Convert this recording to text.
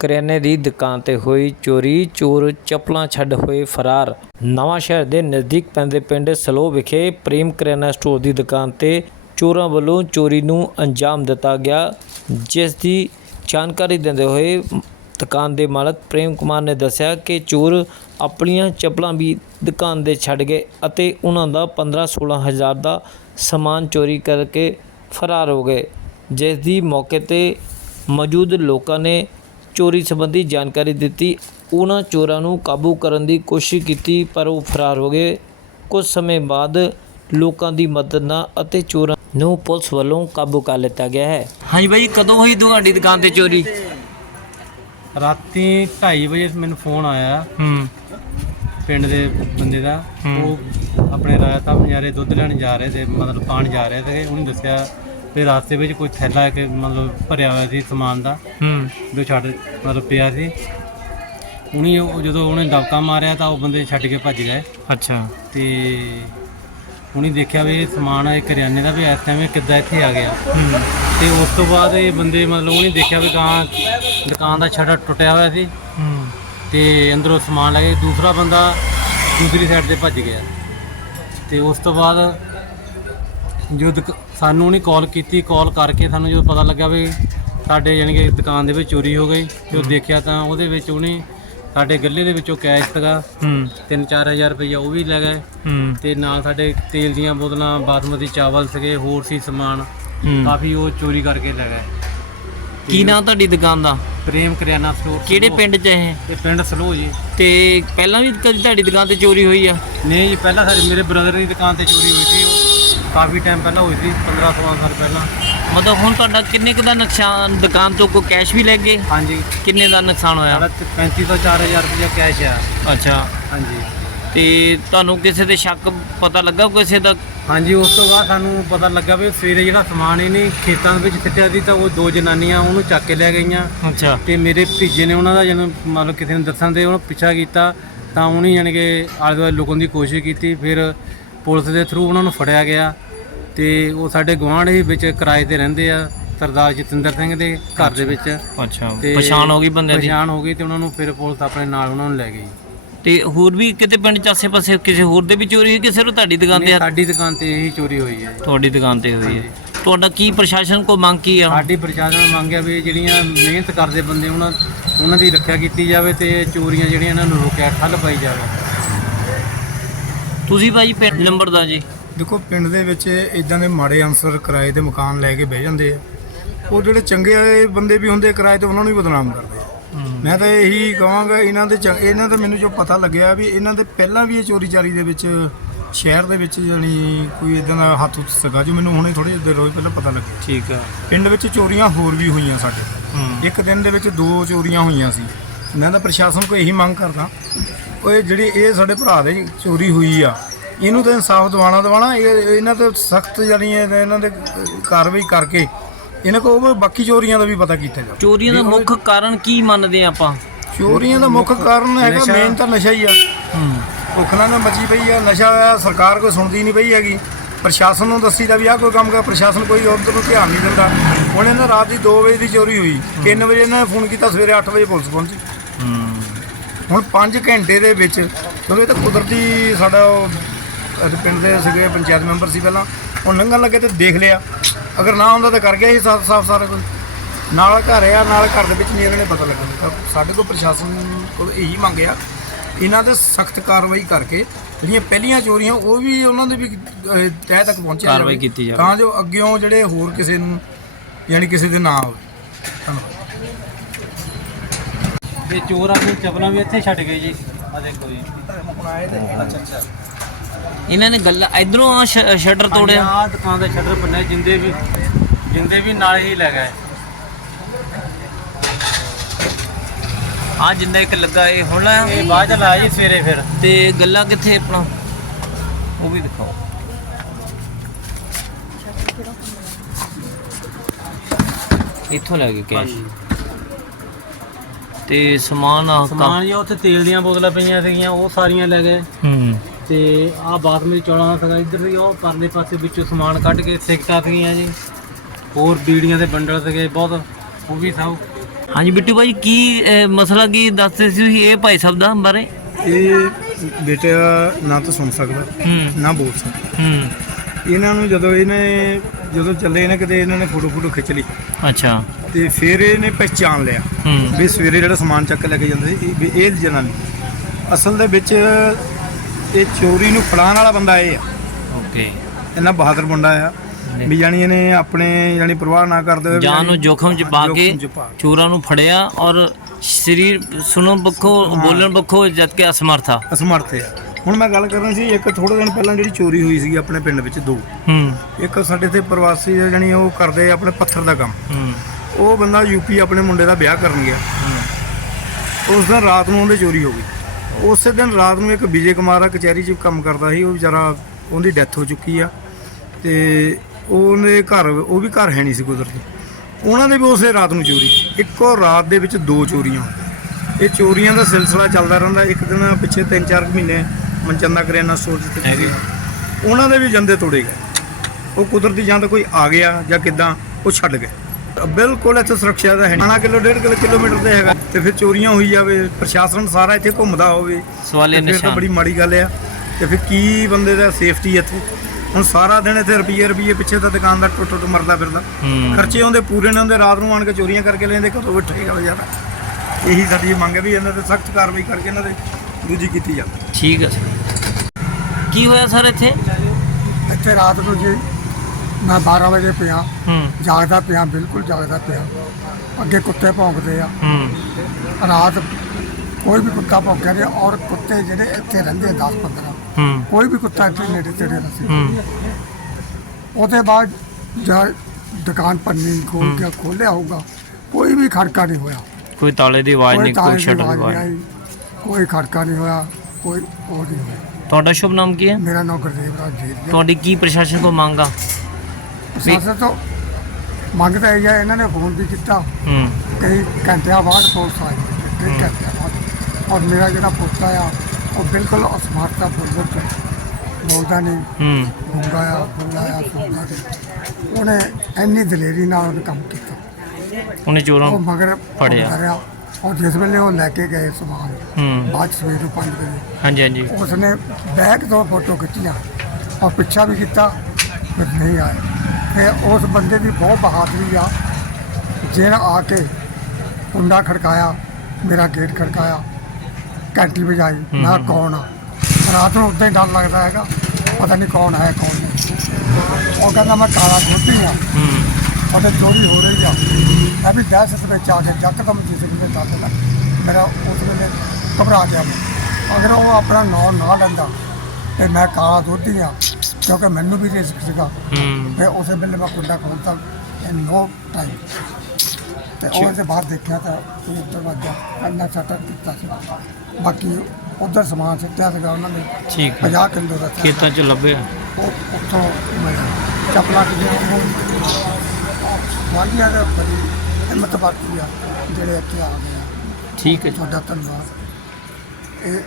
ਕਰਿਆਨੇ ਦੀ ਦੁਕਾਨ ਤੇ ਹੋਈ ਚੋਰੀ, ਚੋਰ ਚੱਪਲਾਂ ਛੱਡ ਹੋਏ ਫਰਾਰ। ਨਵਾਂ ਸ਼ਹਿਰ ਦੇ ਨਜ਼ਦੀਕ ਪੈਂਦੇ ਪਿੰਡ ਸਲੋ ਵਿਖੇ ਪ੍ਰੇਮ ਕਰਿਆਨਾ ਸਟੋਰ ਦੀ ਦੁਕਾਨ ਤੇ ਚੋਰਾਂ ਵੱਲੋਂ ਚੋਰੀ ਨੂੰ ਅੰਜਾਮ ਦਿੱਤਾ ਗਿਆ, ਜਿਸ ਦੀ ਜਾਣਕਾਰੀ ਦਿੰਦੇ ਹੋਏ ਦੁਕਾਨ ਦੇ ਮਾਲਕ ਪ੍ਰੇਮ ਕੁਮਾਰ ਨੇ ਦੱਸਿਆ ਕਿ ਚੋਰ ਆਪਣੀਆਂ ਚੱਪਲਾਂ ਵੀ ਦੁਕਾਨ ਦੇ ਛੱਡ ਗਏ ਅਤੇ ਉਹਨਾਂ ਦਾ 15-16 ਹਜ਼ਾਰ ਦਾ ਸਮਾਨ ਚੋਰੀ ਕਰਕੇ ਫਰਾਰ ਹੋ ਗਏ, ਜਿਸ ਦੀ ਮੌਕੇ ਤੇ ਮੌਜੂਦ ਲੋਕਾਂ ਨੇ ਚੋਰੀ ਸੰਬੰਧੀ ਜਾਣਕਾਰੀ ਦਿੱਤੀ। ਉਹਨਾਂ ਚੋਰਾਂ ਨੂੰ ਕਾਬੂ ਕਰਨ ਦੀ ਕੋਸ਼ਿਸ਼ ਕੀਤੀ ਪਰ ਉਹ ਫਰਾਰ ਹੋ ਗਏ। ਕੁਝ ਸਮੇਂ ਬਾਅਦ ਲੋਕਾਂ ਦੀ ਮਦਦ ਨਾਲ ਅਤੇ ਚੋਰਾਂ ਨੂੰ ਪੁਲਿਸ ਵੱਲੋਂ ਕਾਬੂ ਕਰ ਲਿੱਤਾ ਗਿਆ ਹੈ। ਹਾਂਜੀ ਭਾਈ ਕਦੋਂ ਹੋਈ ਤੁਹਾਡੀ ਦੁਕਾਨ ਤੇ ਚੋਰੀ? ਰਾਤੀ 2:30 ਵਜੇ ਮੈਨੂੰ ਫੋਨ ਆਇਆ। ਹੂੰ। ਪਿੰਡ ਦੇ ਬੰਦੇ ਦਾ। ਉਹ ਆਪਣੇ ਰਾਇਤਾ ਬਜ਼ਾਰੇ ਦੁੱਧ ਲੈਣ ਜਾ ਰਹੇ ਤੇ ਮਤਲਬ ਪਾਣ ਜਾ ਰਹੇ ਸੀਗੇ ਉਹਨੇ ਦੱਸਿਆ ਵੀ ਰਾਸਤੇ ਵਿੱਚ ਕੋਈ ਥੈਲਾ ਕਿ ਮਤਲਬ ਭਰਿਆ ਹੋਇਆ ਸੀ ਸਮਾਨ ਦਾ ਹੂੰ। ਜੋ ਛੱਡ ਮਤਲਬ ਪਿਆ ਸੀ। ਉਹਨੇ ਉਹ ਜਦੋਂ ਉਹਨੇ ਦਬਕਾ ਮਾਰਿਆ ਤਾਂ ਉਹ ਬੰਦੇ ਛੱਡ ਕੇ ਭੱਜ ਗਏ। ਅੱਛਾ। ਤੇ ਉਹਨੇ ਦੇਖਿਆ ਵੀ ਇਹ ਸਮਾਨ ਇਹ ਕਰਿਆਨੇ ਦਾ ਵੀ ਇਸ ਟਾਈਮ ਕਿੱਦਾਂ ਇੱਥੇ ਆ ਗਿਆ। ਤੇ ਉਸ ਤੋਂ ਬਾਅਦ ਇਹ ਬੰਦੇ ਮਤਲਬ ਉਹਨੇ ਦੇਖਿਆ ਵੀ ਗਾਂ ਦੁਕਾਨ ਦਾ ਸ਼ਟਰ ਟੁੱਟਿਆ ਹੋਇਆ ਸੀ। ਤੇ ਅੰਦਰੋਂ ਸਮਾਨ ਲੈ ਕੇ ਦੂਸਰਾ ਬੰਦਾ ਦੂਸਰੀ ਸਾਈਡ ਤੇ ਭੱਜ ਗਿਆ। ਤੇ ਉਸ ਤੋਂ ਬਾਅਦ ਜੋ ਸਾਨੂੰ ਉਹਨੇ ਕਾਲ ਕੀਤੀ ਕਾਲ ਕਰਕੇ ਸਾਨੂੰ ਜਦੋਂ ਪਤਾ ਲੱਗਾ ਵੀ ਸਾਡੇ ਯਾਨੀ ਕਿ ਦੁਕਾਨ ਦੇ ਵਿੱਚ ਚੋਰੀ ਹੋ ਗਈ ਜੋ ਦੇਖਿਆ ਤਾਂ ਉਹਦੇ ਵਿੱਚ ਉਹਨੇ ਸਾਡੇ ਗੱਲੇ ਦੇ ਵਿੱਚੋਂ ਕੈਸ਼ ਸੀਗਾ। ਹੂੰ। 3-4000 ਰੁਪਈਆ ਉਹ ਵੀ ਲੈ ਗਏ। ਹੂੰ। ਤੇ ਨਾਲ ਸਾਡੇ ਤੇਲ ਦੀਆਂ ਬੋਤਲਾਂ ਬਾਸਮਤੀ ਚਾਵਲ ਸੀਗੇ ਹੋਰ ਸੀ ਸਮਾਨ। ਕਾਫੀ ਉਹ ਚੋਰੀ ਕਰਕੇ ਲੈ ਗਏ। ਕੀ ਨਾਮ ਤੁਹਾਡੀ ਦੁਕਾਨ ਦਾ? ਪ੍ਰੇਮ ਕਰਿਆਨਾ ਸਟੋਰ ਕਿਹੜੇ ਪਿੰਡ 'ਚ ਇਹ? ਇਹ ਪਿੰਡ ਸਲੋ ਜੀ। ਤੇ ਪਹਿਲਾਂ ਵੀ ਕਦੀ ਤੁਹਾਡੀ ਦੁਕਾਨ ਤੇ ਚੋਰੀ ਹੋਈ ਆ? ਨਹੀਂ ਜੀ ਪਹਿਲਾਂ ਸਾਡੇ ਮੇਰੇ ਬ੍ਰਦਰ ਦੀ ਦੁਕਾਨ ਤੇ ਚੋਰੀ ਹੋਈ ਸੀ। ਕਾਫੀ ਟਾਈਮ ਪਹਿਲਾਂ ਹੋਈ ਸੀ 15 16 ਸਾਲ ਪਹਿਲਾਂ। ਮਤਲਬ ਹੁਣ ਤੁਹਾਡਾ ਕਿੰਨੇ ਕੁ ਦਾ ਨੁਕਸਾਨ ਦੁਕਾਨ ਤੋਂ ਕੋਈ ਕੈਸ਼ ਵੀ ਲੈ ਗਏ? ਹਾਂਜੀ। ਕਿੰਨੇ ਦਾ ਨੁਕਸਾਨ ਹੋਇਆ? ਸਾਡਾ ਤੇ 35 ਤੋਂ 4000 ਰੁਪਏ ਕੈਸ਼ ਆ। ਅੱਛਾ। ਹਾਂਜੀ। ਤੇ ਤੁਹਾਨੂੰ ਕਿਸੇ ਦੇ ਸ਼ੱਕ ਪਤਾ ਲੱਗਾ ਕਿਸੇ ਦਾ? ਹਾਂਜੀ ਉਸ ਤੋਂ ਬਾਅਦ ਸਾਨੂੰ ਪਤਾ ਲੱਗਾ ਵੀ ਸਵੇਰੇ ਜਿਹੜਾ ਸਮਾਨ ਇਹਨੇ ਖੇਤਾਂ ਦੇ ਵਿੱਚ ਸਿੱਟਿਆ ਸੀ ਤਾਂ ਉਹ ਦੋ ਜਨਾਨੀਆਂ ਉਹਨੂੰ ਚੱਕ ਕੇ ਲੈ ਗਈਆਂ। ਅੱਛਾ। ਤੇ ਮੇਰੇ ਭਤੀਜੇ ਨੇ ਉਹਨਾਂ ਦਾ ਜਨ ਮਤਲਬ ਕਿਸੇ ਨੂੰ ਦੱਸਣ ਦੇ ਉਹਨੂੰ ਪਿੱਛਾ ਕੀਤਾ ਤਾਂ ਉਹਨੇ ਯਾਨੀ ਕਿ ਆਲੇ ਦੁਆਲੇ ਲੁਕਣ ਦੀ ਕੋਸ਼ਿਸ਼ ਕੀਤੀ ਫਿਰ ਪੁਲਿਸ ਦੇ ਥਰੂ ਉਹਨਾਂ ਨੂੰ ਫੜਿਆ ਗਿਆ ਤੇ ਉਹ ਸਾਡੇ ਗੁਆਂਢ ਹੀ ਵਿੱਚ ਕਿਰਾਏ ਤੇ ਰਹਿੰਦੇ ਆ ਸਰਦਾਰ ਜਤਿੰਦਰ ਸਿੰਘ ਦੇ ਘਰ ਦੇ ਵਿੱਚ। ਅੱਛਾ ਤੇ ਪਛਾਣ ਹੋ ਗਈ ਬੰਦੇ ਦੀ? ਪਛਾਣ ਹੋ ਗਈ ਤੇ ਉਹਨਾਂ ਨੂੰ ਫਿਰ ਪੁਲਿਸ ਆਪਣੇ ਨਾਲ ਉਹਨਾਂ ਨੂੰ ਲੈ ਗਈ। ਤੇ ਹੋਰ ਵੀ ਕਿਤੇ ਪਿੰਡ ਚ ਆਸੇ ਪਾਸੇ ਕਿਸੇ ਹੋਰ ਦੇ ਵੀ ਚੋਰੀ ਹੋਈ ਕਿ ਸਿਰਫ ਤੁਹਾਡੀ ਦੁਕਾਨ ਤੇ? ਸਾਡੀ ਦੁਕਾਨ ਤੇ ਇਹੀ ਚੋਰੀ ਹੋਈ ਹੈ। ਤੁਹਾਡੀ ਦੁਕਾਨ ਤੇ ਹੋਈ ਹੈ। ਤੁਹਾਡਾ ਕੀ ਪ੍ਰਸ਼ਾਸਨ ਕੋ ਮੰਗ ਕੀ ਆ ਸਾਡੀ ਪ੍ਰਸ਼ਾਸਨ ਮੰਗਿਆ ਵੀ ਜਿਹੜੀਆਂ ਮਿਹਨਤ ਕਰਦੇ ਬੰਦੇ ਉਹਨਾਂ ਉਹਨਾਂ ਦੀ ਰੱਖਿਆ ਕੀਤੀ ਜਾਵੇ ਤੇ ਚੋਰੀਆਂ ਜਿਹੜੀਆਂ ਇਹਨਾਂ ਨੂੰ ਰੋਕਿਆ ਠੱਲ ਪਾਈ ਜਾਵੇ। ਤੁਸੀਂ ਭਾਈ ਪਿੰਡ ਨੰਬਰ ਦਾ ਜੀ। ਦੇਖੋ ਪਿੰਡ ਦੇ ਵਿੱਚ ਇਦਾਂ ਦੇ ਮਾੜੇ ਅਨਸਰ ਕਿਰਾਏ ਤੇ ਮਕਾਨ ਲੈ ਕੇ ਬਹਿ ਜਾਂਦੇ ਆ। ਉਹ ਜਿਹੜੇ ਚੰਗੇ ਬੰਦੇ ਵੀ ਹੁੰਦੇ ਕਿਰਾਏ ਤੇ ਉਹਨਾਂ ਨੂੰ ਵੀ ਬਦਨਾਮ ਕਰਦੇ ਆ। ਮੈਂ ਤਾਂ ਇਹੀ ਕਹਾਂਗਾ ਇਹਨਾਂ ਦੇ ਇਹਨਾਂ ਦਾ ਮੈਨੂੰ ਜੋ ਪਤਾ ਲੱਗਿਆ ਵੀ ਇਹਨਾਂ ਦੇ ਪਹਿਲਾਂ ਵੀ ਇਹ ਚੋਰੀ ਚਾਰੀ ਦੇ ਵਿੱਚ ਸ਼ਹਿਰ ਦੇ ਵਿੱਚ ਜਾਣੀ ਕੋਈ ਇਦਾਂ ਦਾ ਹੱਥ ਉੱਤ ਸੀਗਾ ਜੋ ਮੈਨੂੰ ਹੁਣੇ ਥੋੜੀ ਦੇਰ ਹੋਈ ਪਹਿਲਾਂ ਪਤਾ ਲੱਗਿਆ। ਠੀਕ ਆ। ਪਿੰਡ ਵਿੱਚ ਚੋਰੀਆਂ ਹੋਰ ਵੀ ਹੋਈਆਂ ਸਾਡੇ। ਇੱਕ ਦਿਨ ਦੇ ਵਿੱਚ ਦੋ ਚੋਰੀਆਂ ਹੋਈਆਂ ਸੀ। ਮੈਂ ਤਾਂ ਪ੍ਰਸ਼ਾਸਨ ਕੋਲ ਇਹੀ ਮੰਗ ਕਰਦਾ ਉਹ ਇਹ ਜਿਹੜੀ ਇਹ ਸਾਡੇ ਭਰਾ ਦੇ ਚੋਰੀ ਹੋਈ ਆ ਇਹਨੂੰ ਤਾਂ ਇਨਸਾਫ ਦਿਵਾਉਣਾ ਦਿਵਾਉਣਾ ਇਹ ਇਹਨਾਂ ਤੇ ਸਖਤ ਜਾਨੀ ਇਹ- ਇਹਨਾਂ ਦੇ ਕਾਰਵਾਈ ਕਰਕੇ ਇਹਨਾਂ ਕੋਲ ਬਾਕੀ ਚੋਰੀਆਂ ਦਾ ਵੀ ਪਤਾ ਕੀਤਾ ਜਾਵੇ। ਚੋਰੀਆਂ ਦਾ ਮੁੱਖ ਕਾਰਨ ਕੀ ਮੰਨਦੇ ਆ ਆਪਾਂ? ਚੋਰੀਆਂ ਦਾ ਮੁੱਖ ਕਾਰਨ ਹੈਗਾ ਨਸ਼ਾ। ਮੇਨ ਤਾਂ ਨਸ਼ਾ ਹੀ ਆ। ਹੂੰ। ਭੁੱਖ ਨਾਲ ਮੱਚੀ ਪਈ ਆ ਨਸ਼ਾ ਆ ਸਰਕਾਰ ਕੋਈ ਸੁਣਦੀ ਨਹੀਂ ਪਈ ਹੈਗੀ। ਪ੍ਰਸ਼ਾਸਨ ਨੂੰ ਦੱਸੀ ਦਾ ਵੀ ਆ ਕੋਈ ਕੰਮ ਕਰ ਪ੍ਰਸ਼ਾਸਨ ਕੋਈ ਉਧਰ ਨੂੰ ਧਿਆਨ ਨਹੀਂ ਦਿੰਦਾ। ਹੁਣ ਇਹਨਾਂ ਰਾਤ ਦੀ 2 ਵਜੇ ਦੀ ਚੋਰੀ ਹੋਈ। 3 ਵਜੇ ਇਹਨਾਂ ਨੇ ਫੋਨ ਕੀਤਾ ਸਵੇਰੇ 8 ਵਜੇ ਪੁਲਿਸ ਪਹੁੰਚੀ। ਹੁਣ 5 ਘੰਟੇ ਦੇ ਵਿੱਚ ਕਿਉਂਕਿ ਇਹ ਤਾਂ ਕੁਦਰਤੀ ਸਾਡਾ ਉਹ ਪਿੰਡ ਦੇ ਸੀਗੇ ਪੰਚਾਇਤ ਮੈਂਬਰ ਸੀ ਪਹਿਲਾਂ ਉਹ ਲੰਘਣ ਲੱਗੇ ਤੇ ਦੇਖ ਲਿਆ। ਅਗਰ ਨਾ ਹੁੰਦਾ ਤਾਂ ਕਰ ਗਿਆ ਸੀ ਸਾਫ਼ ਸਾਫ਼ ਸਾਰਾ ਕੁਝ। ਨਾਲ ਘਰ ਆ ਨਾਲ ਘਰ ਦੇ ਵਿੱਚ ਨਹੀਂ ਇਹਨਾਂ ਨੇ ਪਤਾ ਲੱਗਾ। ਤਾਂ ਸਾਡੇ ਕੋਲ ਪ੍ਰਸ਼ਾਸਨ ਕੋਲ ਇਹੀ ਮੰਗਿਆ ਇਹਨਾਂ ਤੇ ਸਖਤ ਕਾਰਵਾਈ ਕਰਕੇ ਜਿਹੜੀਆਂ ਪਹਿਲੀਆਂ ਚੋਰੀਆਂ ਉਹ ਵੀ ਉਹਨਾਂ ਦੇ ਵੀ ਤਹਿ ਤੱਕ ਪਹੁੰਚਿਆ ਕਾਰਵਾਈ ਕੀਤੀ ਜਾਵੇ। ਤਾਂ ਜੋ ਅੱਗਿਓਂ ਜਿਹੜੇ ਹੋਰ ਕਿਸੇ ਨੂੰ ਯਾਨੀ ਕਿਸੇ ਦੇ ਨਾ ਹੋਵੇ। ਧੰਨਵਾਦ। ਤੇ ਚੋਰ ਆਪਣੀ ਚਪਲਾਂ ਵੀ ਇੱਥੇ ਛੱਡ ਗਏ ਜੀ। ਆ ਦੇਖੋ ਜੀ। ਇਹਨਾਂ ਨੇ ਗੱਲ ਇਧਰੋਂ ਸ਼ਟਰ ਤੋੜਿਆ। ਆ ਦੁਕਾਨ ਦਾ ਸ਼ਟਰ ਪੰਨੇ ਜਿੰਦੇ ਵੀ ਜਿੰਦੇ ਵੀ ਨਾਲ ਹੀ ਲੈ ਗਏ। ਆ ਜਿੰਦਾ ਇੱਕ ਲੱਗਾ ਇਹ ਹੁਣ ਲਾਇਆ? ਇਹ ਬਾਅਦ ਚ ਲਾਇਆ ਜੀ ਸਵੇਰੇ ਫਿਰ। ਤੇ ਗੱਲਾਂ ਕਿੱਥੇ ਆਪਣਾ? ਉਹ ਵੀ ਦਿਖਾਓ। ਇੱਥੋਂ ਲੈ ਕੇ ਕੈਸ਼। ਤੇ ਸਮਾਨ ਆ ਸਮਾਨ ਜੀ ਉੱਥੇ ਤੇਲ ਦੀਆਂ ਬੋਤਲਾਂ ਪਈਆਂ ਸੀਗੀਆਂ ਉਹ ਸਾਰੀਆਂ ਲੈ ਗਏ। ਹੂੰ। ਤੇ ਆ ਬਾਸਮਤੀ ਚੌਲਾਂ ਦਾ ਸੀਗਾ ਇੱਧਰ ਵੀ ਉਹ ਪਰਲੇ ਪਾਸੇ ਵਿੱਚੋਂ ਸਮਾਨ ਕੱਢ ਕੇ ਸਿੱਕਟਾਂ ਸੀਗੀਆਂ ਜੀ। ਹੋਰ ਬੀੜੀਆਂ ਦੇ ਬੰਡਲ ਸੀਗੇ ਬਹੁਤ ਉਹ ਵੀ ਸਭ। ਹਾਂਜੀ ਬਿੱਟੂ ਭਾਈ ਕੀ ਅਹ, ਮਸਲਾ ਕੀ ਦੱਸਦੇ ਸੀ ਤੁਸੀਂ ਇਹ ਭਾਈ ਸਾਹਿਬ ਦਾ ਬਾਰੇ? ਇਹ ਬੇਟਾ ਨਾ ਤਾਂ ਸੁਣ ਸਕਦਾ ਹੂੰ। ਨਾ ਬੋਲ ਸਕਦਾ। ਹੂੰ। ਇਹਨਾਂ ਨੂੰ ਜਦੋਂ ਇਹਨੇ ਜਦੋਂ ਚੱਲੇ ਨੇ ਕਿਤੇ ਇਹਨਾਂ ਨੇ ਫੋਟੋ ਫੋਟੋ ਖਿੱਚ ਲਈ। ਅੱਛਾ। ਤੇ ਫਿਰ ਇਹਨੇ ਪਹਿਚਾਨ ਲਿਆ ਹੂੰ। ਵੀ ਸਵੇਰੇ ਜਿਹੜਾ ਸਮਾਨ ਚੱਕ ਕੇ ਲੈ ਕੇ ਜਾਂਦੇ ਸੀ ਇਹ- ਵੀ ਇਹ ਜਨਾਨੀ। ਅਸਲ ਦੇ ਵਿੱਚ ਇਹ ਚੋਰੀ ਨੂੰ ਫੜਾਉਣ ਵਾਲਾ ਬੰਦਾ ਇਹ ਆ। ਓਕੇ। ਇਹਨਾਂ ਬਹਾਦਰ ਮੁੰਡਾ ਆ। ਵੀ ਜਾਨੀ ਇਹਨੇ ਆਪਣੇ ਜਾਨੀ ਪ੍ਰਵਾਹ ਨਾ ਕਰਦੇ ਹੋਏ ਵੀ ਜਾਨ ਨੂੰ ਜੋਖਮ ਚ ਪਾ ਕੇ ਜੋਖਮ 'ਚ ਪਾ ਕੇ। ਚੋਰਾਂ ਨੂੰ ਫੜਿਆ ਔਰ ਸਰੀਰ ਸੁਣਨ ਪੱਖੋਂ ਬੋਲਣ ਪੱਖੋਂ ਜਦ ਕਿ ਅਸਮਰਥ। ਅਸਮਰਥ ਆ। ਹੁਣ ਮੈਂ ਗੱਲ ਕਰਨੀ ਸੀ ਇੱਕ ਥੋੜੇ ਦਿਨ ਪਹਿਲਾਂ ਜਿਹੜੀ ਚੋਰੀ ਹੋਈ ਸੀ ਆਪਣੇ ਪਿੰਡ ਵਿੱਚ ਦੋ। ਹੂੰ। ਇੱਕ ਸਾਡੇ ਇੱਥੇ ਪ੍ਰਵਾਸੀ ਜਾਣੀ ਉਹ ਕਰਦੇ ਆਪਣੇ ਪੱਥਰ ਦਾ ਕੰਮ। ਹੂੰ। ਉਹ ਬੰਦਾ ਯੂਪੀ ਆਪਣੇ ਮੁੰਡੇ ਦਾ ਵਿਆਹ ਕਰਨ ਗਿਆ। ਉਸ ਦਿਨ ਰਾਤ ਨੂੰ ਉਹਦੇ ਚੋਰੀ ਹੋ ਗਈ। ਉਸੇ ਦਿਨ ਰਾਤ ਨੂੰ ਇੱਕ ਵਿਜੇ ਕੁਮਾਰ ਆ ਕਚਹਿਰੀ 'ਚ ਕੰਮ ਕਰਦਾ ਸੀ ਉਹ ਵਿਚਾਰਾ ਉਹਦੀ ਡੈਥ ਹੋ ਚੁੱਕੀ ਆ। ਤੇ ਉਹਨੇ ਘਰ ਉਹ ਵੀ ਘਰ ਹੈ ਨਹੀਂ ਸੀ ਕੁਦਰਤੀ। ਉਹਨਾਂ ਦੇ ਵੀ ਉਸੇ ਰਾਤ ਨੂੰ ਚੋਰੀ ਇੱਕੋ ਰਾਤ ਦੇ ਵਿੱਚ ਦੋ ਚੋਰੀਆਂ। ਇਹ ਚੋਰੀਆਂ ਦਾ ਸਿਲਸਿਲਾ ਚੱਲਦਾ ਰਹਿੰਦਾ। ਇੱਕ ਦਿਨ ਪਿੱਛੇ 3-4 ਮਹੀਨੇ ਮਨਚੰਦਾ ਕਰਿਆਨਾ ਸਟੋਰ ਜਿੱਥੇ ਹੋਈ। ਉਹਨਾਂ ਦੇ ਵੀ ਜੰਦੇ ਤੋੜੇ ਗਏ। ਉਹ ਕੁਦਰਤੀ ਜਾਂ ਤਾਂ ਕੋਈ ਆ ਗਿਆ ਜਾਂ ਕਿਦਾਂ ਉਹ ਛੱਡ ਗਏ। ਬਿਲਕੁਲ ਇੱਥੇ ਸੁਰੱਖਿਆ ਦਾ ਹੈ ਨਹੀਂ। 8 ਕਿਲੋ 1.5 ਕਿਲੋ ਕਿਲੋਮੀਟਰ ਤੇ ਹੈਗਾ। ਤੇ ਫਿਰ ਚੋਰੀਆਂ ਹੋਈ ਜਾਵੇ ਪ੍ਰਸ਼ਾਸਨ ਸਾਰਾ ਇੱਥੇ ਘੁੰਮਦਾ ਹੋਵੇ ਸਵਾਲੇ ਫਿਰ ਤਾਂ ਨਿਸ਼ਾਨ। ਬੜੀ ਮਾੜੀ ਗੱਲ ਆ। ਤੇ ਫਿਰ ਕੀ ਬੰਦੇ ਦਾ ਸੇਫਟੀ ਇੱਥੇ? ਹੁਣ ਸਾਰਾ ਦਿਨ ਇੱਥੇ ਰੁਪਈਏ ਰੁਪਈਏ ਪਿੱਛੇ ਤਾਂ ਦੁਕਾਨਦਾਰ ਟੁੱਟ ਟੁੱਟ ਮਰਦਾ ਫਿਰਦਾ। ਹੂੰ। ਖਰਚੇ ਹੁੰਦੇ ਪੂਰੇ ਨੇ ਹੁੰਦੇ ਰਾਤ ਨੂੰ ਆਣ ਕੇ ਚੋਰੀਆਂ ਕਰਕੇ ਲੈਂਦੇ ਕਦੋਂ ਉੱਠੇਗਾ ਵਿਚਾਰਾ ਇਹੀ ਸਾਡੀ ਮੰਗ ਹੈ ਵੀ ਇਹਨਾਂ ਤੇ ਸਖਤ ਕਾਰਵਾਈ ਕਰਕੇ ਇਹਨਾਂ ਦੇ ਦੂਜੀ ਕੀਤੀ ਜਾਵੇ। ਠੀਕ ਹੈ ਸਰ ਕੀ ਹੋਇਆ ਸਰ ਇੱਥੇ? ਇੱਥੇ ਰਾਤ ਨੂੰ ਜੀ ਮੈਂ 12 ਵਜੇ ਪਿਆ। ਹੂੰ। ਜਾਗਦਾ ਪਿਆ ਬਿਲਕੁਲ ਜਾਗਦਾ ਪਿਆ। ਅੱਗੇ ਕੁੱਤੇ ਭੌਂਕਦੇ ਆ। ਹੂੰ। ਰਾਤ ਕੋਈ ਵੀ ਕੁੱਤਾ ਭੌਂਕਿਆ ਨਹੀਂ ਔਰ ਕੁੱਤੇ ਜਿਹੜੇ ਇੱਥੇ ਰਹਿੰਦੇ 10 15 ਹੂੰ। ਕੋਈ ਵੀ ਕੁੱਤਾ ਇੱਥੇ ਨੇੜੇ ਤੇੜੇ ਨਹੀਂ ਸੀ। ਉਹਦੇ ਬਾਅਦ ਜਦ ਦੁਕਾਨ ਪੰਨੀ ਖੋਲ ਕੇ ਖੋਲਿਆ ਹੋਊਗਾ। ਕੋਈ ਵੀ ਖੜਕਾ ਨਹੀਂ ਹੋਇਆ। ਕੋਈ ਤਾਲੇ ਦੀ ਆਵਾਜ਼ ਨਹੀਂ ਕੋਈ ਸ਼ਟਰ ਦੀ ਆਵਾਜ਼ ਕੋਈ ਖੜਕਾ ਨਹੀਂ ਹੋਇਆ। ਕੋਈ ਉਹ ਨਹੀਂ। ਤੁਹਾਡਾ ਸ਼ੁਭ ਨਾਮ ਕੀ ਹੈ? ਮੇਰਾ ਨਾਮ ਗੁਰਦੇਵ ਰਾਜ ਜੀ ਹੈ। ਤੁਹਾਡੀ ਕੀ ਪ੍ਰਸ਼ਾਸਨ ਕੋ ਮੰਗ ਆ? ਪ੍ਰਸ਼ਾਸਨ ਤੋਂ ਮੰਗਦਾ ਹੈ ਇਹਨਾਂ ਨੇ ਫੋਨ ਵੀ ਕੀਤਾ। ਹੂੰ। ਕਈ ਘੰਟਿਆਂ ਬਾਅਦ ਪੁਲਿਸ ਆਈ। ਕਈ ਘੰਟਿਆਂ ਬਾਅਦ। ਔਰ ਮੇਰਾ ਜਿਹੜਾ ਪੋਤਾ ਆ ਉਹ ਬਿਲਕੁਲ ਅਸਮਰਥਾ ਪੂਰਵਕ ਬੋਲਦਾ ਨਹੀਂ। ਹੂੰ। ਗੁੰਗਾ ਆ ਬੋਲਦਾ ਆ ਸੁਣਦਾ ਨਹੀਂ। ਉਹਨੇ ਇੰਨੀ ਦਲੇਰੀ ਨਾਲ ਕੰਮ ਕੀਤਾ। ਉਹਨੇ ਚੋਰਾਂ ਉਹ ਮਗਰ ਫੜਿਆ। ਔਰ ਜਿਸ ਵੇਲੇ ਉਹ ਲੈ ਕੇ ਗਏ ਸਮਾਨ ਹੂੰ। ਬਾਅਦ 'ਚ ਸਵੇਰ ਨੂੰ 5 ਵਜੇ ਹਾਂਜੀ ਹਾਂਜੀ। ਉਸਨੇ ਬੈਗ ਤੋਂ ਫੋਟੋ ਖਿੱਚੀਆਂ ਔਰ ਪਿੱਛਾ ਵੀ ਕੀਤਾ ਫਿਰ ਨਹੀਂ ਆਏ। ਫਿਰ ਉਸ ਬੰਦੇ ਦੀ ਬਹੁਤ ਬਹਾਦਰੀ ਆ। ਜਿਹਨੇ ਆ ਕੇ ਕੁੰਡਾ ਖੜਕਾਇਆ ਮੇਰਾ ਗੇਟ ਖੜਕਾਇਆ ਘੰਟੀ ਵਜਾਈ ਮੈਂ ਕਿਹਾ ਕੌਣ ਆ? ਰਾਤ ਨੂੰ ਉਦਾਂ ਹੀ ਡਰ ਲੱਗਦਾ ਹੈਗਾ ਪਤਾ ਨਹੀਂ ਕੌਣ ਹੈ ਕੌਣ ਨਹੀਂ। ਉਹ ਕਹਿੰਦਾ ਮੈਂ ਕਾਲਾ ਧੋਤੀ ਆ। ਹੂੰ। ਉਹਦੇ ਚੋਰੀ ਹੋ ਰਹੀ ਆ। ਮੈਂ ਵੀ ਦਹਿਸ਼ਤ ਵਿੱਚ ਆ ਕੇ ਯਕਦਮ ਜਿਸ ਵੇਲੇ ਦੱਸ ਲੱਗਾ ਮੇਰਾ ਉਸ ਵੇਲੇ ਘਬਰਾ ਗਿਆ ਮੈਂ। ਅਗਰ ਉਹ ਆਪਣਾ ਨਾਂ ਨਾ ਲੈਂਦਾ ਤੇ ਮੈਂ ਕਾਲਾ ਦੋਧੀ ਆ ਕਿਉਂਕਿ ਮੈਨੂੰ ਵੀ ਰਿਸਕ ਸੀਗਾ। ਤੇ ਉਸੇ ਵੇਲੇ ਮੈਂ ਕੁੰਡਾ ਖੋਲਤਾ ਇਨ ਨੋ ਟਾਈਮ। ਤੇ ਉਹ ਦੇ ਬਾਅਦ ਦੇਖਿਆ ਤਾਂ ਇਹ ਦਰਵਾਜ਼ਾ ਅੰਨਾ ਸ਼ਟਰ ਦਿੱਤਾ ਸੀ। ਬਾਕੀ ਉਧਰ ਸਮਾਨ ਸਿੱਟਿਆ ਸੀਗਾ ਉਹਨਾਂ ਨੇ। ਠੀਕ ਹੈ। 50 ਕਿਲੋ ਦਾ। ਖੇਤਾਂ ਚ ਲੱਭਿਆ। ਉਹ ਉੱਥੋਂ ਮੈਂ ਚੱਪਲਾਂ ਕਿਹਦੀਆਂ ਉਹ ਵਾਲੀਆਂ ਦਾ ਬੜੀ ਹਿੰਮਤ ਵਰਤੀ ਆ ਜਿਹੜੇ ਇੱਥੇ ਆ ਗਏ ਆ। ਠੀਕ ਹੈ ਤੁਹਾਡਾ ਧੰਨਵਾਦ। ਇਹ